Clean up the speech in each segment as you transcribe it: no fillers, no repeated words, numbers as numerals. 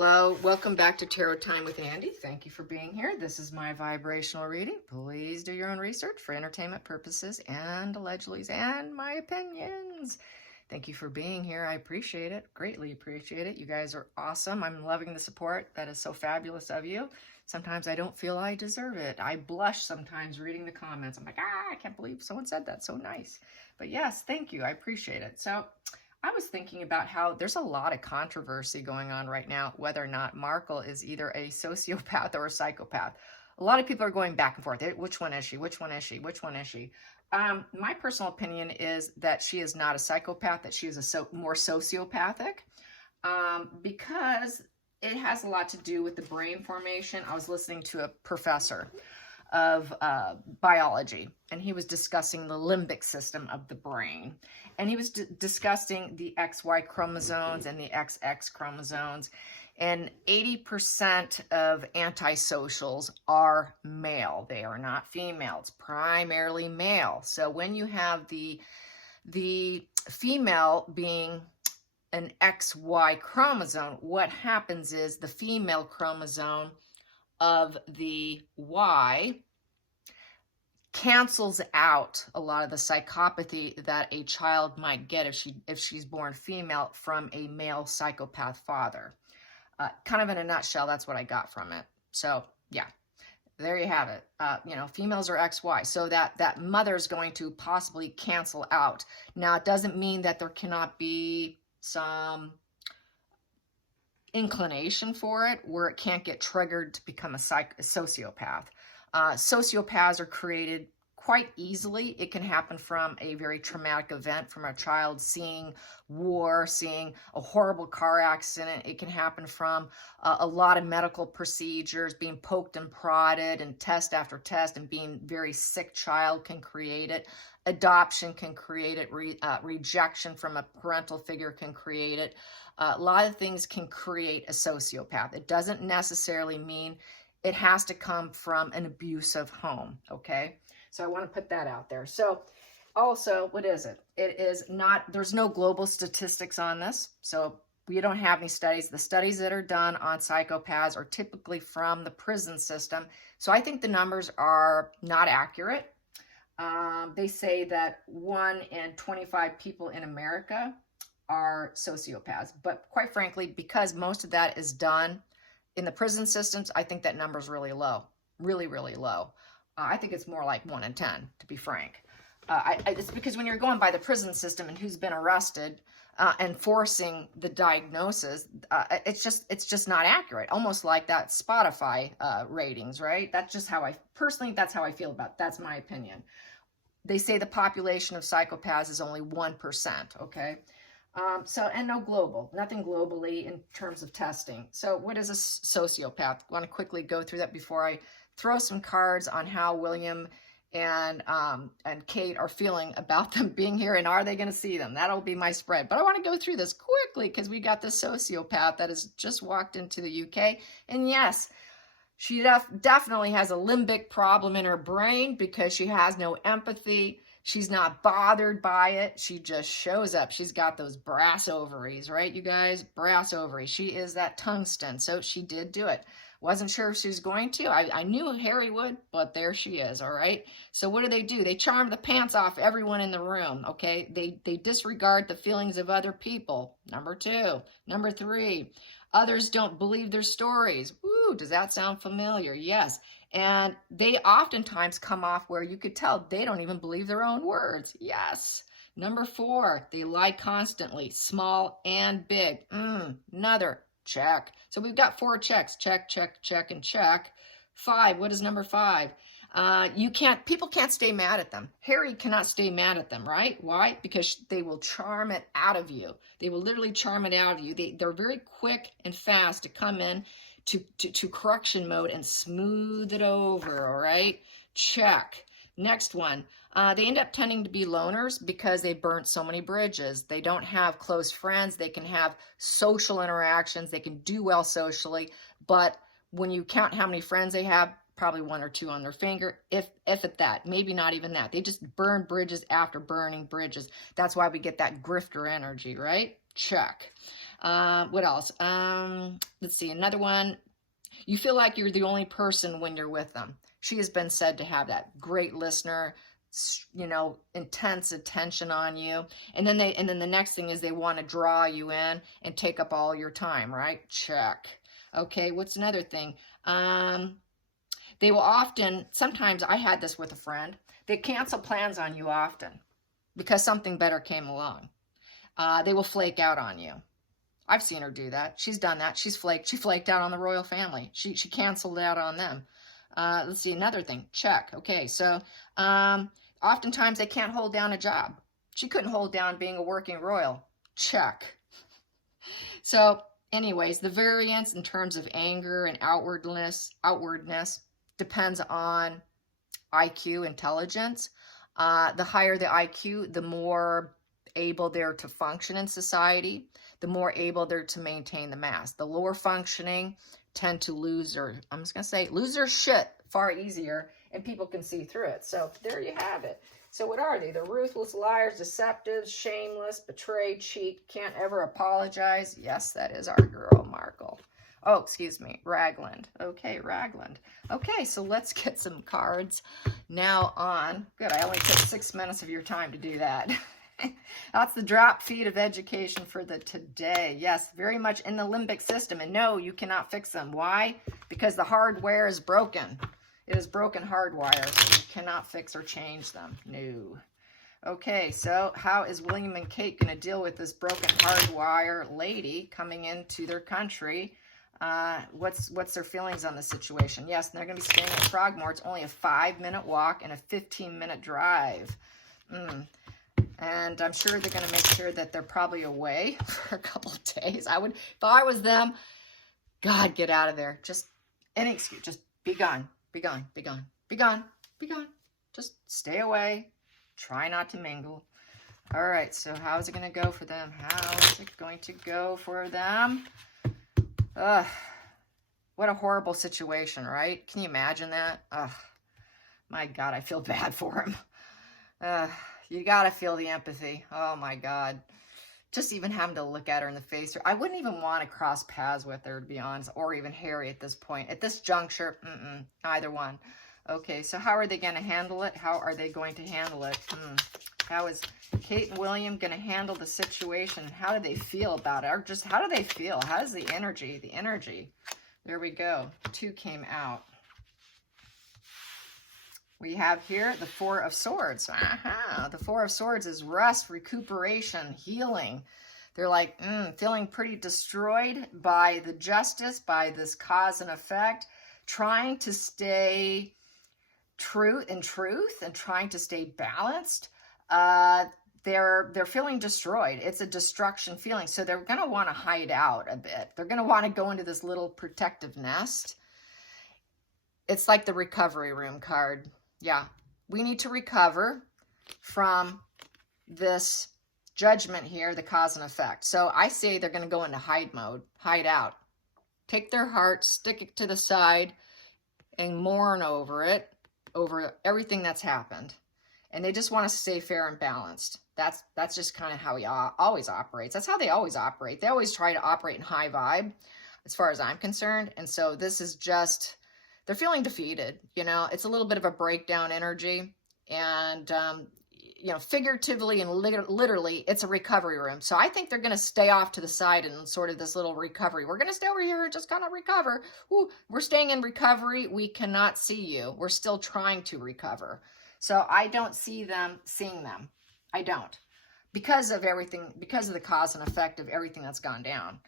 Hello, welcome back to Tarot Time with Andy. Thank you for being here. This is my vibrational reading. Please do your own research for entertainment purposes and allegedly and my opinions. Thank you for being here. I appreciate it. Greatly appreciate it. You guys are awesome. I'm loving the support. That is so fabulous of you. Sometimes I don't feel I deserve it. I blush sometimes reading the comments. I'm like, I can't believe someone said that. So nice. But yes, thank you. I appreciate it. So I was thinking about how there's a lot of controversy going on right now, whether or not Markle is either a sociopath or a psychopath. A lot of people are going back and forth. Which one is she? Which one is she? Which one is she? My personal opinion is that she is not a psychopath, that she is more sociopathic, because it has a lot to do with the brain formation. I was listening to a professor of biology, and he was discussing the limbic system of the brain, and he was discussing the XY chromosomes and the XX chromosomes, and 80% of antisocials are male. They are not female. It's primarily male. So when you have the female being an XY chromosome, what happens is the female chromosome of the Y cancels out a lot of the psychopathy that a child might get if she's born female from a male psychopath father. Kind of in a nutshell, that's what I got from it. So yeah, there you have it. Females are XY, so that mother is going to possibly cancel out. Now, it doesn't mean that there cannot be some inclination for it where it can't get triggered to become a sociopath. Sociopaths are created quite easily. It can happen from a very traumatic event, from a child seeing war, seeing a horrible car accident. It can happen from a lot of medical procedures, being poked and prodded, and test after test, and being very sick child can create it. Adoption can create it. Rejection from a parental figure can create it. A lot of things can create a sociopath. It doesn't necessarily mean it has to come from an abusive home, okay? So I want to put that out there. So also, what is it? It is not, there's no global statistics on this, so we don't have any studies. The studies that are done on psychopaths are typically from the prison system, so I think the numbers are not accurate. They say that 1 in 25 people in America are sociopaths, but quite frankly, because most of that is done in the prison systems, I think that number is really low, really, really low. I think it's more like 1 in 10, to be frank. It's because when you're going by the prison system and who's been arrested and forcing the diagnosis, it's just not accurate. Almost like that Spotify ratings, right? That's just how that's how I feel about it. That's my opinion. They say the population of psychopaths is only 1%, okay? And no global, nothing globally in terms of testing. So what is a sociopath? I want to quickly go through that before I throw some cards on how William and Kate are feeling about them being here, and are they going to see them? That'll be my spread. But I want to go through this quickly because we got this sociopath that has just walked into the UK. And yes, she definitely has a limbic problem in her brain because she has no empathy. She's not bothered by it. She just shows up. She's got those brass ovaries, right, you guys? Brass ovaries. She is that tungsten. So she did do it. Wasn't sure if she was going to. I knew Harry would, but there she is, all right? So what do? They charm the pants off everyone in the room, okay? They disregard the feelings of other people. Number 2. Number 3, others don't believe their stories. Woo, does that sound familiar? Yes. And they oftentimes come off where you could tell they don't even believe their own words. Yes. Number 4, they lie constantly, small and big. Another check. So we've got 4 checks. Check, check, check, and check. 5, what is number 5? People can't stay mad at them. Harry cannot stay mad at them, right? Why? Because they will charm it out of you. They will literally charm it out of you. They're very quick and fast to come in to correction mode and smooth it over, all right? Check. Next one. They end up tending to be loners because they burnt so many bridges. They don't have close friends. They can have social interactions. They can do well socially. But when you count how many friends they have, probably 1 or 2 on their finger, if at that, maybe not even that. They just burn bridges after burning bridges. That's why we get that grifter energy, right? Check. What else? Let's see, another one. You feel like you're the only person when you're with them. She has been said to have that great listener, intense attention on you. And then the next thing is they want to draw you in and take up all your time, right? Check. Okay, what's another thing? They will often, sometimes I had this with a friend, they cancel plans on you often because something better came along. They will flake out on you. I've seen her do that. She's done that. She flaked out on the royal family. She canceled out on them. Let's see, another thing. Check. Okay, so oftentimes they can't hold down a job. She couldn't hold down being a working royal. Check. So anyways, the variance in terms of anger and outwardness depends on IQ, intelligence. The higher the IQ, the more able they're to function in society, the more able they're to maintain the mass. The lower functioning tend to lose their shit far easier, and people can see through it. So there you have it. So what are they? They're ruthless, liars, deceptive, shameless, betray, cheat, can't ever apologize. Yes, that is our girl, Markle. Oh, excuse me, Ragland. Okay, Ragland. Okay, so let's get some cards now on. Good, I only took 6 minutes of your time to do that. That's the drop feed of education for the today. Yes, very much in the limbic system. And no, you cannot fix them. Why? Because the hardware is broken. It is broken hardwire, so you cannot fix or change them. No. Okay, so how is William and Kate going to deal with this broken hardwire lady coming into their country? What's their feelings on the situation? Yes, they're going to be staying at Frogmore. It's only a 5-minute walk and a 15-minute drive. And I'm sure they're going to make sure that they're probably away for a couple of days. If I was them, God, get out of there. Just any excuse. Just be gone. Be gone. Be gone. Be gone. Be gone. Just stay away. Try not to mingle. All right. So how is it going to go for them? How is it going to go for them? What a horrible situation, right? Can you imagine that? My God, I feel bad for him. You got to feel the empathy. Oh, my God. Just even having to look at her in the face. I wouldn't even want to cross paths with her, to be honest, or even Harry at this point. At this juncture, either one. Okay, so how are they going to handle it? How are they going to handle it? How is Kate and William going to handle the situation? How do they feel about it? Or just how do they feel? How is the energy? The energy. There we go. 2 came out. We have here the 4 of Swords. The 4 of Swords is rest, recuperation, healing. They're like feeling pretty destroyed by the justice, by this cause and effect, trying to stay true and trying to stay balanced. They're feeling destroyed. It's a destruction feeling. So they're going to want to hide out a bit. They're going to want to go into this little protective nest. It's like the recovery room card. Yeah, we need to recover from this judgment here, the cause and effect. So I say they're going to go into hide mode, hide out. Take their heart, stick it to the side, and mourn over it, over everything that's happened. And they just want to stay fair and balanced. That's just kind of how he always operates. That's how they always operate. They always try to operate in high vibe, as far as I'm concerned. And so this is just... they're feeling defeated, it's a little bit of a breakdown energy, and, figuratively and literally, it's a recovery room. So I think they're going to stay off to the side in sort of this little recovery. We're going to stay over here, just kind of recover. Ooh, we're staying in recovery. We cannot see you. We're still trying to recover. So I don't see them seeing them. I don't. Because of everything, because of the cause and effect of everything that's gone down.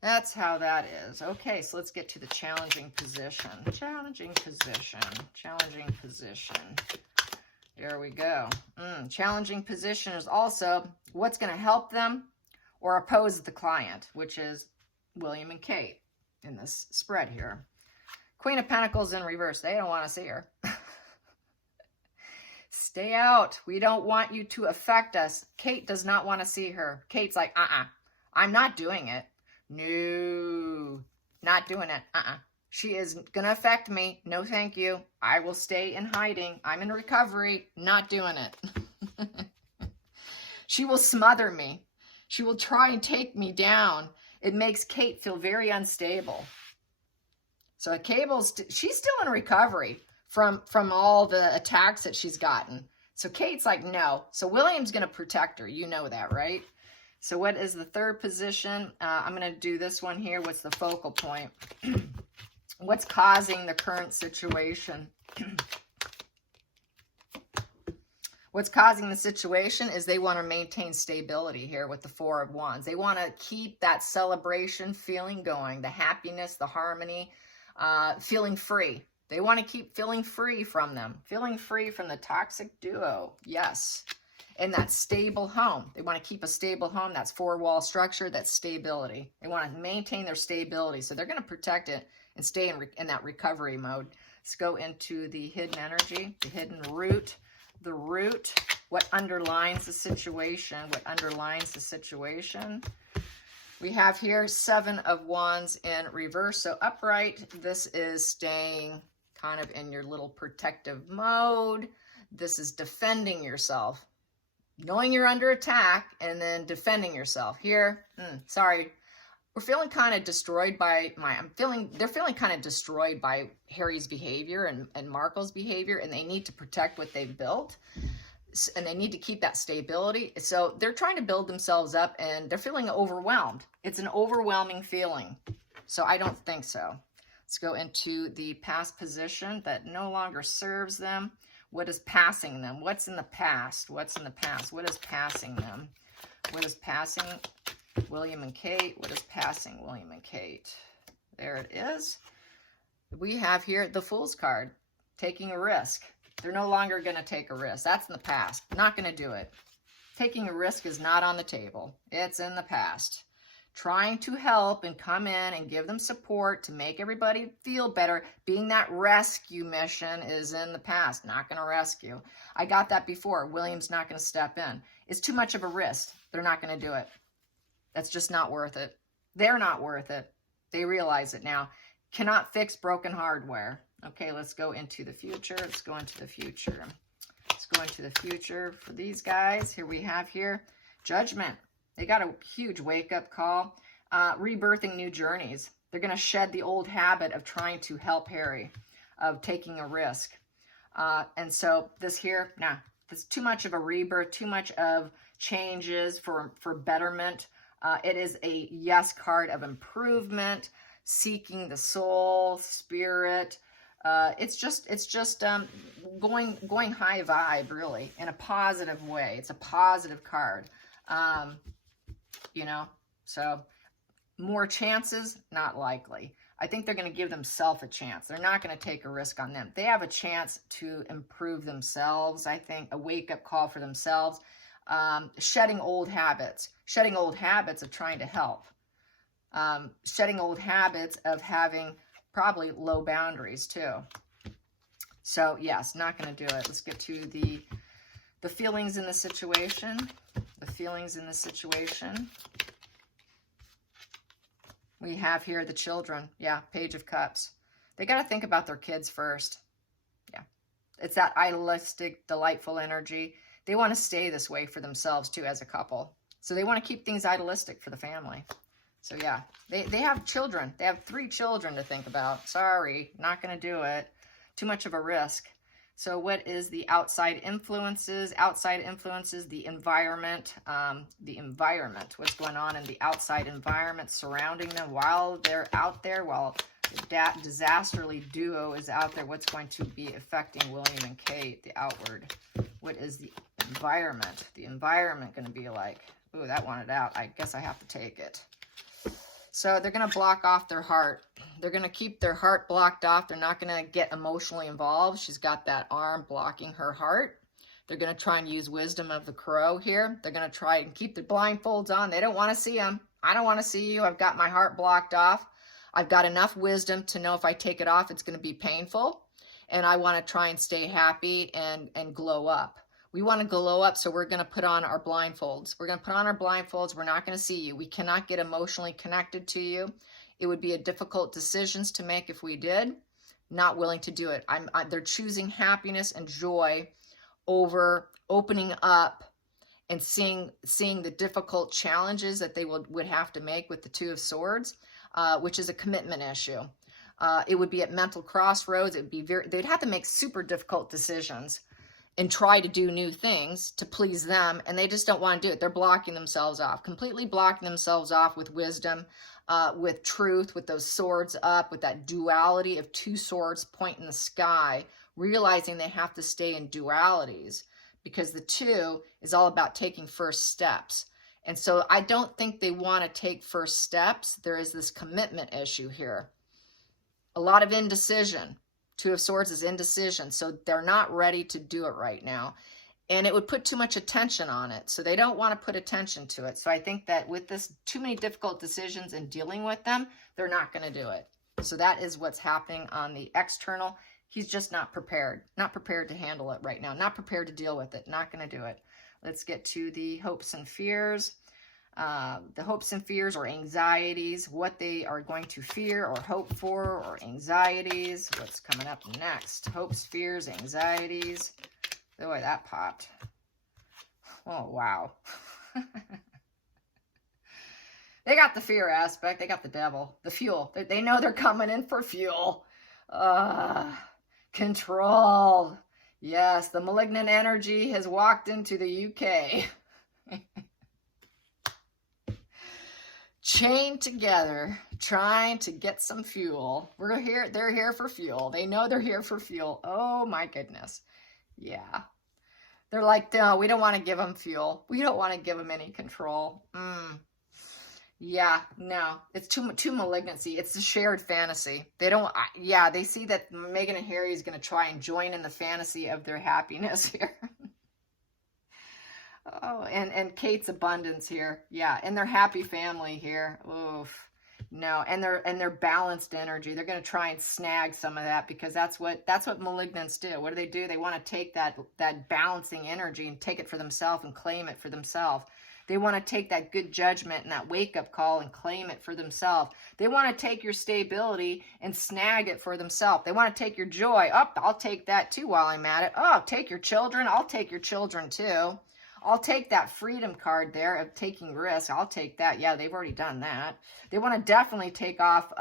That's how that is. Okay, so let's get to the challenging position. Challenging position. Challenging position. There we go. Challenging position is also what's going to help them or oppose the client, which is William and Kate in this spread here. Queen of Pentacles in reverse. They don't want to see her. Stay out. We don't want you to affect us. Kate does not want to see her. Kate's like, I'm not doing it. No, not doing it. She is going to affect me. No, thank you. I will stay in hiding. I'm in recovery. Not doing it. She will smother me. She will try and take me down. It makes Kate feel very unstable. So she's still in recovery from all the attacks that she's gotten. So Kate's like, no. So William's going to protect her. You know that, right? So what is the third position? I'm going to do this one here. What's the focal point? What's causing the current situation? What's causing the situation is they want to maintain stability here with the Four of Wands. They want to keep that celebration feeling going, the happiness, the harmony, feeling free. They want to keep feeling free from them, feeling free from the toxic duo. Yes. In that stable home. They want to keep a stable home. That's four-wall structure. That's stability. They want to maintain their stability. So they're going to protect it and stay in that recovery mode. Let's go into the hidden energy, the hidden root. The root, what underlines the situation? What underlines the situation? We have here Seven of Wands in reverse. So upright, this is staying kind of in your little protective mode. This is defending yourself, knowing you're under attack and then defending yourself. Here, sorry, we're feeling kind of destroyed by they're feeling kind of destroyed by Harry's behavior and Marco's behavior, and they need to protect what they've built, and they need to keep that stability. So they're trying to build themselves up, and they're feeling overwhelmed. It's an overwhelming feeling. So I don't think so. Let's go into the past position that no longer serves them. What is passing them? What's in the past? What's in the past? What is passing them? What is passing William and Kate? What is passing William and Kate? There it is. We have here the Fool's card, taking a risk. They're no longer going to take a risk. That's in the past. Not going to do it. Taking a risk is not on the table. It's in the past. Trying to help and come in and give them support to make everybody feel better. Being that rescue mission is in the past. Not going to rescue. I got that before. William's not going to step in. It's too much of a risk. They're not going to do it. That's just not worth it. They're not worth it. They realize it now. Cannot fix broken hardware. Okay, let's go into the future. Let's go into the future. Let's go into the future for these guys. Here we have here Judgment. They got a huge wake-up call. Rebirthing new journeys. They're going to shed the old habit of trying to help Harry, of taking a risk. And so this here, it's too much of a rebirth, too much of changes for betterment. It is a yes card of improvement, seeking the soul, spirit. It's just going high vibe, really, in a positive way. It's a positive card. So more chances, not likely. I think they're going to give themselves a chance. They're not going to take a risk on them. They have a chance to improve themselves. I think a wake-up call for themselves. Shedding old habits of trying to help, shedding old habits of having probably low boundaries too. So yes, not going to do it. Let's get to the feelings in the situation. The feelings in the situation. We have here the children. Yeah, Page of Cups. They got to think about their kids first. Yeah, it's that idealistic, delightful energy. They want to stay this way for themselves too as a couple. So they want to keep things idealistic for the family. So yeah, they have children. They have 3 children to think about. Sorry, not going to do it. Too much of a risk. So what is the outside influences? Outside influences, the environment. What's going on in the outside environment surrounding them while they're out there, while that disasterly duo is out there. What's going to be affecting William and Kate, the outward? What is the environment? The environment going to be like? Ooh, that wanted out. I guess I have to take it. So they're going to block off their heart. They're going to keep their heart blocked off. They're not going to get emotionally involved. She's got that arm blocking her heart. They're going to try and use wisdom of the crow here. They're going to try and keep the blindfolds on. They don't want to see them. I don't want to see you. I've got my heart blocked off. I've got enough wisdom to know if I take it off, it's going to be painful. And I want to try and stay happy and glow up. We want to glow up, so we're going to put on our blindfolds. We're going to put on our blindfolds. We're not going to see you. We cannot get emotionally connected to you. It would be a difficult decisions to make if we did. Not willing to do it. They're choosing happiness and joy over opening up and seeing the difficult challenges that they would have to make with the Two of Swords, which is a commitment issue. It would be at mental crossroads. It would be they'd have to make super difficult decisions and try to do new things to please them, and they just don't want to do it. They're blocking themselves off, completely blocking themselves off with wisdom, with truth, with those swords up, with that duality of two swords pointing the sky, realizing they have to stay in dualities because the two is all about taking first steps. And so I don't think they want to take first steps. There is this commitment issue here. A lot of indecision. Two of Swords is indecision, so they're not ready to do it right now. And it would put too much attention on it, so they don't want to put attention to it. So I think that with this, too many difficult decisions and dealing with them, they're not going to do it. So that is what's happening on the external. He's just not prepared to handle it right now, not prepared to deal with it, not going to do it. Let's get to the hopes and fears. The hopes and fears or anxieties, what they are going to fear or hope for, or anxieties. What's coming up next? Hopes, fears, anxieties. Oh, that popped. Oh, wow. They got the fear aspect. They got the devil, the fuel. They know they're coming in for fuel. Control. Yes, the malignant energy has walked into the UK. Chained together, trying to get some fuel. They're here for fuel. They know they're here for fuel. Oh my goodness. Yeah. They're like, no, we don't want to give them fuel. We don't want to give them any control. Yeah, no, it's too malignancy. It's a shared fantasy. They don't, yeah, they see that Meghan and Harry is going to try and join in the fantasy of their happiness here. Oh, and Kate's abundance here. Yeah, and their happy family here. Oof. No, and their balanced energy. They're going to try and snag some of that because that's what malignants do. What do? They want to take that balancing energy and take it for themselves and claim it for themselves. They want to take that good judgment and that wake-up call and claim it for themselves. They want to take your stability and snag it for themselves. They want to take your joy. Oh, I'll take that too while I'm at it. Oh, take your children. I'll take your children too. I'll take that freedom card there of taking risks. I'll take that. Yeah, they've already done that. They want to definitely take off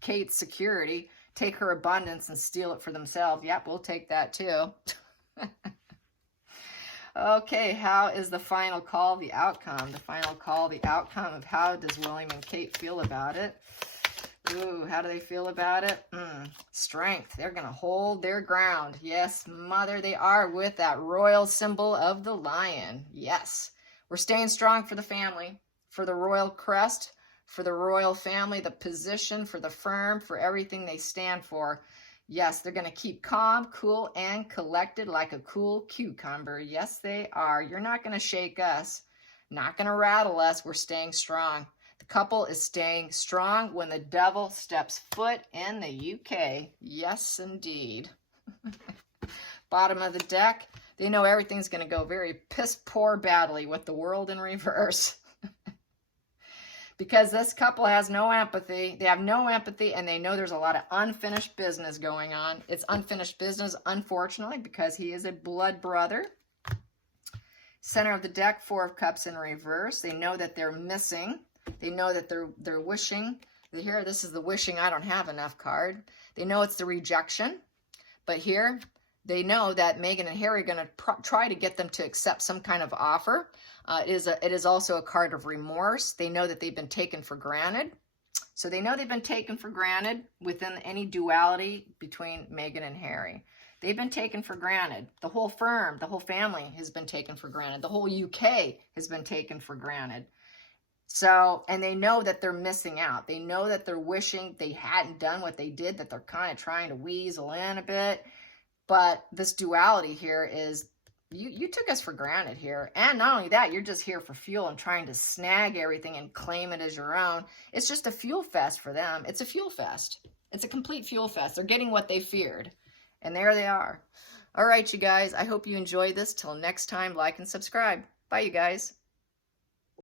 Kate's security, take her abundance and steal it for themselves. Yep, we'll take that too. Okay, how is the final call, the outcome? The final call, the outcome of how does William and Kate feel about it? Ooh, how do they feel about it? Strength. They're going to hold their ground. Yes, mother, they are with that royal symbol of the lion. Yes, we're staying strong for the family, for the royal crest, for the royal family, the position, for the firm, for everything they stand for. Yes, they're going to keep calm, cool, and collected like a cool cucumber. Yes, they are. You're not going to shake us, not going to rattle us. We're staying strong. The couple is staying strong when the devil steps foot in the UK. Yes, indeed. Bottom of the deck, they know everything's going to go very piss-poor badly with the world in reverse. Because this couple has no empathy. They have no empathy, and they know there's a lot of unfinished business going on. It's unfinished business, unfortunately, because he is a blood brother. Center of the deck, Four of Cups in reverse. They know that they're missing. They know that they're wishing. Here, this is the wishing I don't have enough card. They know it's the rejection. But here, they know that Meghan and Harry are going to try to get them to accept some kind of offer. It is also a card of remorse. They know that they've been taken for granted. So they know they've been taken for granted within any duality between Meghan and Harry. They've been taken for granted. The whole firm, the whole family has been taken for granted. The whole UK has been taken for granted. So, and they know that they're missing out. They know that they're wishing they hadn't done what they did, that they're kind of trying to weasel in a bit. But this duality here is, you took us for granted here. And not only that, you're just here for fuel and trying to snag everything and claim it as your own. It's just a fuel fest for them. It's a fuel fest. It's a complete fuel fest. They're getting what they feared. And there they are. All right, you guys. I hope you enjoyed this. Till next time, like and subscribe. Bye, you guys.